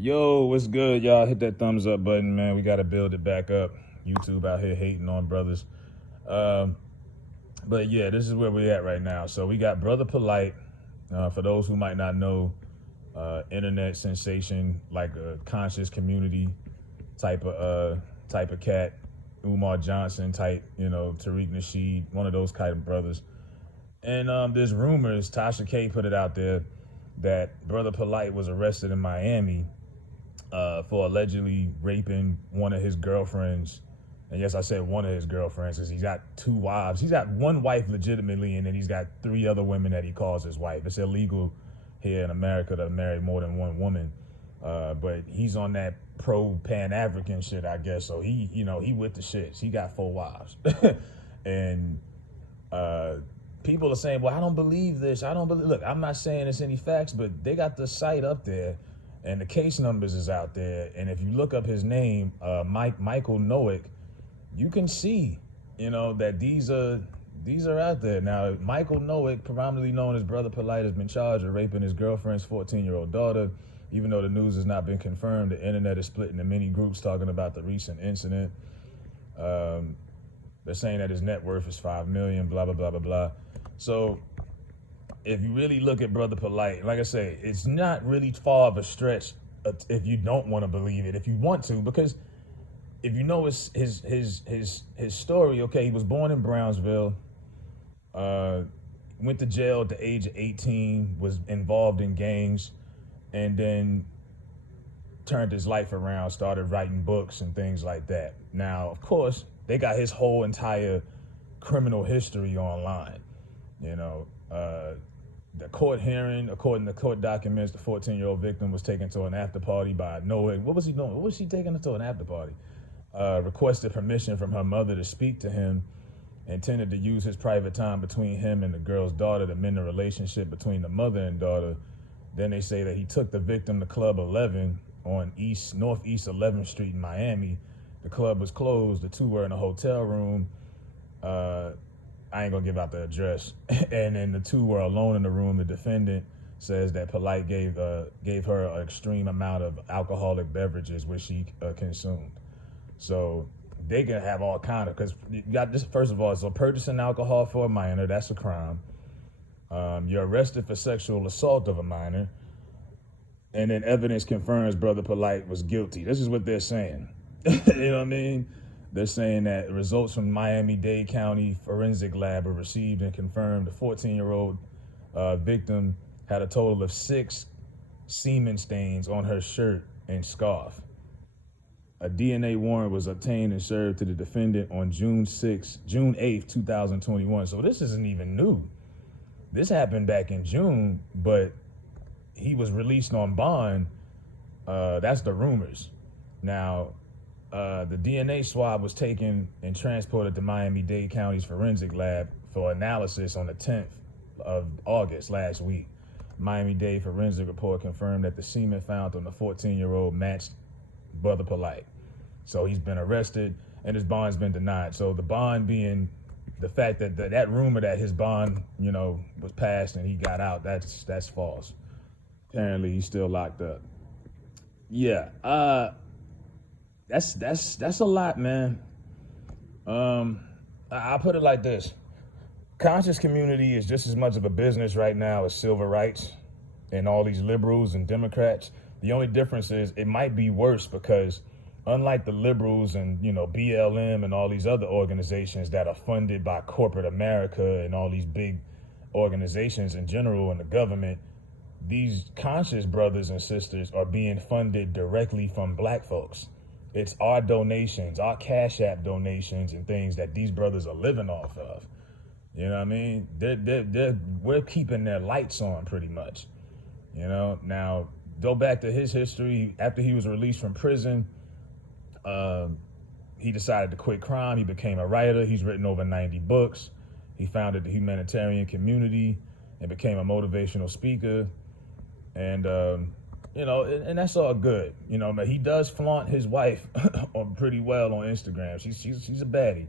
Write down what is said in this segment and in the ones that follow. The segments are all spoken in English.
Yo, what's good, y'all? Hit that thumbs up button, man. We got to build it back up. YouTube out here hating on brothers. Um, but yeah, this is where we're at right now. So we got Brother Polight. For those who might not know, internet sensation, like a conscious community type of cat. Umar Johnson type, Tariq Nasheed, one of those kind of brothers. And there's rumors, Tasha K put it out there, that Brother Polight was arrested in Miami for allegedly raping one of his girlfriends. And yes, I said one of his girlfriends because he's got two wives. He's got one wife legitimately, and then he's got three other women that he calls his wife. It's illegal here in America to marry more than one woman. But he's on that pro Pan-African shit, I guess. So he with the shits. He got four wives. And people are saying, well, I don't believe this. Look, I'm not saying it's any facts, but they got the site up there and the case numbers is out there. And if you look up his name, Michael Noack, you can see, that these are out there. Now, Michael Noack, predominantly known as Brother Polight, has been charged with raping his girlfriend's 14-year-old daughter. Even though the news has not been confirmed, the internet is split into many groups talking about the recent incident. They're saying that his net worth is $5 million, blah, blah, blah, blah, blah. So if you really look at Brother Polight, like I say, it's not really far of a stretch if you don't want to believe it. If you want to, because if you know his story, okay, he was born in Brownsville, went to jail at the age of 18, was involved in gangs, and then turned his life around, started writing books and things like that. Now, of course, they got his whole entire criminal history online. The court hearing, according to court documents, the 14-year-old victim was taken to an after party by Noah. What was he doing? What was she taking her to an after party? Requested permission from her mother to speak to him, intended to use his private time between him and the girl's daughter to mend the relationship between the mother and daughter. Then they say that he took the victim to Club 11 on Northeast 11th Street in Miami. The club was closed. The two were in a hotel room. I ain't gonna give out the address. And then the two were alone in the room. The defendant says that Polight gave her an extreme amount of alcoholic beverages, which she consumed. So they can have all kind of, because you got this. First of all, so purchasing alcohol for a minor, that's a crime. You're arrested for sexual assault of a minor, and then evidence confirms Brother Polight was guilty. This is what they're saying. You know what I mean? They're saying that results from Miami-Dade County forensic lab were received and confirmed the 14-year-old victim had a total of 6 semen stains on her shirt and scarf. A DNA warrant was obtained and served to the defendant on June 8th, 2021. So this isn't even new. This happened back in June, but he was released on bond. That's the rumors. Now, the DNA swab was taken and transported to Miami-Dade County's forensic lab for analysis on the 10th of August last week. Miami-Dade forensic report confirmed that the semen found on the 14-year-old matched Brother Polight. So he's been arrested and his bond's been denied. So the bond being the fact that rumor that his bond, was passed and he got out, that's false. Apparently he's still locked up. Yeah, that's a lot, man. I'll put it like this. Conscious community is just as much of a business right now as civil rights and all these liberals and Democrats. The only difference is it might be worse because unlike the liberals and, BLM and all these other organizations that are funded by corporate America and all these big organizations in general and the government, these conscious brothers and sisters are being funded directly from black folks. It's our donations, our Cash App donations and things that these brothers are living off of. You know what I mean? We're keeping their lights on pretty much. Now go back to his history. After he was released from prison, he decided to quit crime. He became a writer. He's written over 90 books. He founded the humanitarian community and became a motivational speaker. And, and that's all good. But he does flaunt his wife pretty well on Instagram. She's a baddie.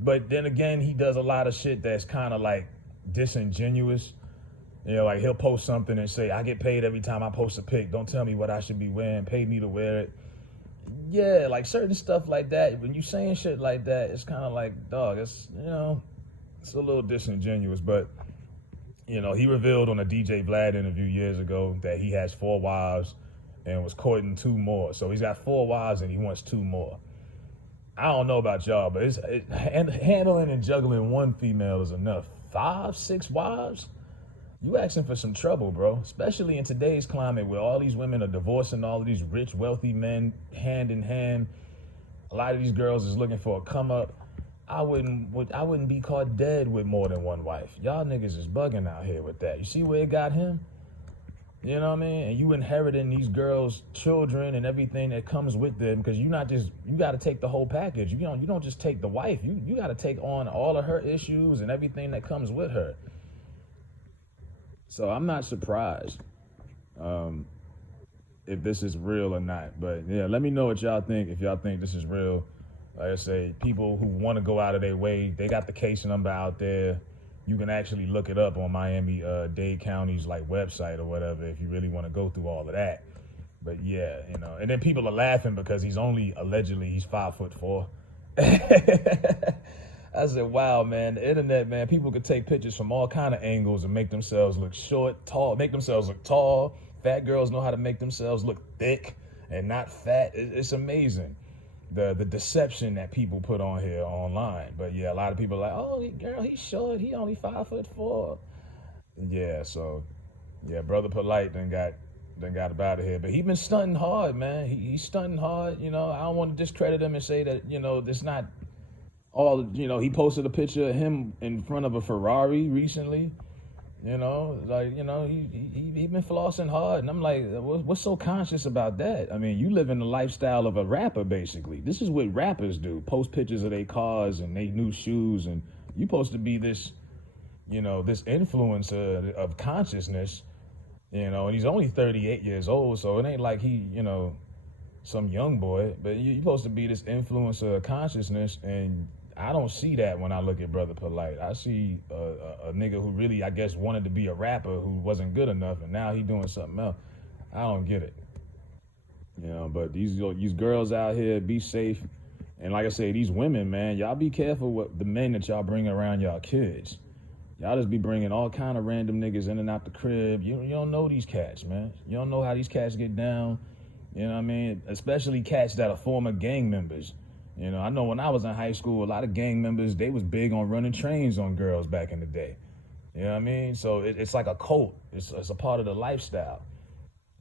But then again, he does a lot of shit that's kind of like disingenuous. You know, like he'll post something and say, I get paid every time I post a pic. Don't tell me what I should be wearing. Pay me to wear it. Yeah, like certain stuff like that. When you saying shit like that, it's kind of like, dog, it's, you know, it's a little disingenuous. But, you know, he revealed on a DJ Vlad interview years ago that he has 4 wives and was courting 2 more. So he's got 4 wives and he wants 2 more. I don't know about y'all, but handling and juggling 1 female is enough. 5, 6 wives? You asking for some trouble, bro. Especially in today's climate where all these women are divorcing all of these rich, wealthy men hand in hand. A lot of these girls is looking for a come up. I wouldn't be caught dead with more than 1 wife. Y'all niggas is bugging out here with that. You see where it got him? You know what I mean? And you inheriting these girls' children and everything that comes with them, because you got to take the whole package. You don't just take the wife. You got to take on all of her issues and everything that comes with her. So I'm not surprised if this is real or not. But yeah, let me know what y'all think, if y'all think this is real. Like I say, people who want to go out of their way, they got the case number out there. You can actually look it up on Miami-Dade County's like website or whatever if you really want to go through all of that. But yeah, you know, and then people are laughing because he's 5'4". I said, wow, man, the internet, man, people could take pictures from all kind of angles and make themselves look short, tall, make themselves look tall. Fat girls know how to make themselves look thick and not fat. It's amazing, the deception that people put on here online. But yeah, a lot of people are like, oh, girl, he's short. He only 5'4". Yeah, so yeah, brother Polight done got up out of here. But he been stunting hard, man. He's stunting hard. You know, I don't want to discredit him and say that, you know, it's not all, you know, he posted a picture of him in front of a Ferrari recently, you know, like, you know, he been flossing hard. And I'm like, what's so conscious about that? I mean, you live in the lifestyle of a rapper, basically. This is what rappers do. Post pictures of their cars and their new shoes. And you supposed to be this, you know, this influencer of consciousness, you know, and he's only 38 years old. So it ain't like he, you know, some young boy, but you're supposed to be this influencer of consciousness. And I don't see that when I look at Brother Polight. I see a nigga who really, I guess, wanted to be a rapper who wasn't good enough, and now he doing something else. I don't get it. You know, but these girls out here, be safe. And like I say, these women, man, y'all be careful with the men that y'all bring around y'all kids. Y'all just be bringing all kind of random niggas in and out the crib. You don't know these cats, man. You don't know how these cats get down. You know what I mean? Especially cats that are former gang members. You know, I know when I was in high school, a lot of gang members, they was big on running trains on girls back in the day. You know what I mean? So it's like a cult. It's a part of the lifestyle.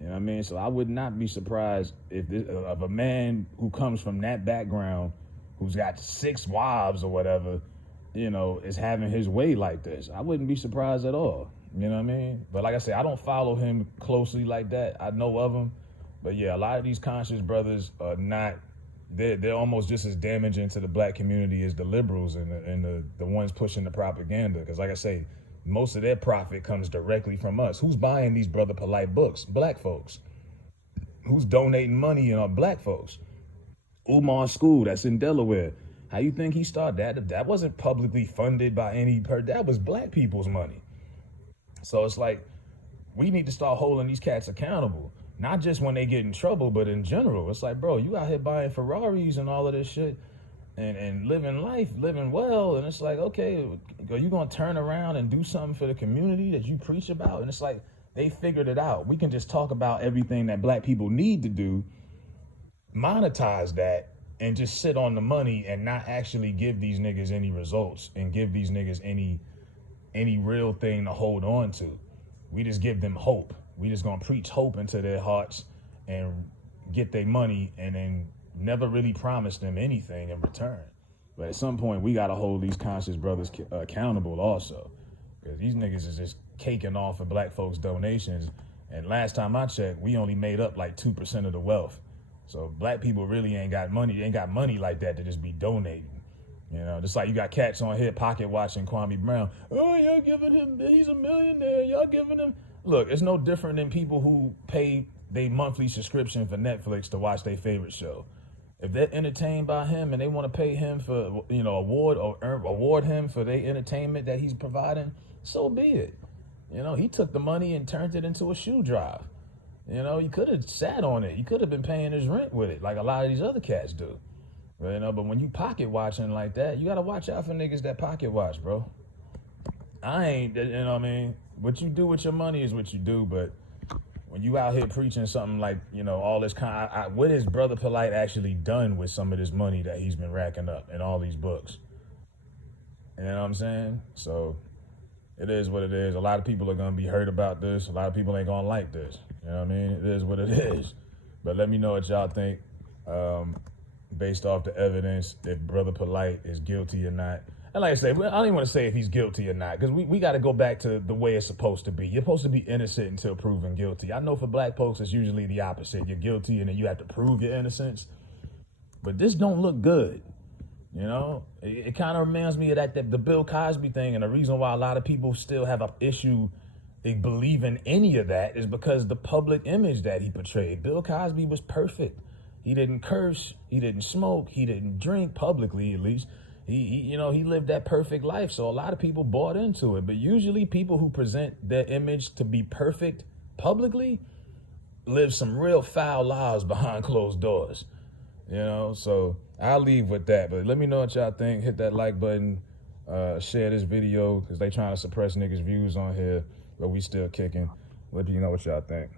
You know what I mean? So I would not be surprised if a man who comes from that background, who's got 6 wives or whatever, you know, is having his way like this. I wouldn't be surprised at all. You know what I mean? But like I said, I don't follow him closely like that. I know of him. But yeah, a lot of these conscious brothers are not, they're almost just as damaging to the black community as the liberals and the ones pushing the propaganda. Because like I say, most of their profit comes directly from us. Who's buying these Brother Polight books? Black folks. Who's donating money? Black folks. Umar School, that's in Delaware. How you think he started that? That wasn't publicly funded by that was black people's money. So it's like, we need to start holding these cats accountable. Not just when they get in trouble, but in general. It's like, bro, you out here buying Ferraris and all of this shit and living life, living well. And it's like, okay, are you going to turn around and do something for the community that you preach about? And it's like, they figured it out. We can just talk about everything that black people need to do, monetize that, and just sit on the money and not actually give these niggas any results and give these niggas any real thing to hold on to. We just give them hope. We just gonna preach hope into their hearts and get their money and then never really promise them anything in return. But at some point, we gotta hold these conscious brothers accountable also. Because these niggas is just caking off of black folks' donations. And last time I checked, we only made up like 2% of the wealth. So black people really ain't got money like that to just be donating. You know, just like you got cats on here pocket watching Kwame Brown. Oh, y'all giving him, he's a millionaire. Y'all giving him. Look, it's no different than people who pay their monthly subscription for Netflix to watch their favorite show. If they're entertained by him and they want to pay him for, award him for their entertainment that he's providing, so be it. You know, he took the money and turned it into a shoe drive. You know, he could have sat on it. He could have been paying his rent with it, like a lot of these other cats do. You know, but when you pocket watching like that, you gotta watch out for niggas that pocket watch, bro. I ain't, you know what I mean? What you do with your money is what you do, but when you out here preaching something like, you know, all this kind, what has Brother Polight actually done with some of this money that he's been racking up in all these books? You know what I'm saying? So it is what it is. A lot of people are gonna be hurt about this. A lot of people ain't gonna like this. You know what I mean? It is what it is. But let me know what y'all think, based off the evidence, if Brother Polight is guilty or not. And like I said, I don't even want to say if he's guilty or not, because we got to go back to the way it's supposed to be. You're supposed to be innocent until proven guilty. I know for black folks, it's usually the opposite. You're guilty and then you have to prove your innocence. But this don't look good. You know, it kind of reminds me of the Bill Cosby thing. And the reason why a lot of people still have an issue believing any of that is because the public image that he portrayed. Bill Cosby was perfect. He didn't curse. He didn't smoke. He didn't drink publicly, at least. He lived that perfect life. So a lot of people bought into it. But usually people who present their image to be perfect publicly live some real foul lives behind closed doors. You know, so I'll leave with that. But let me know what y'all think. Hit that like button. Share this video because they trying to suppress niggas' views on here. But we still kicking. Let me know what y'all think.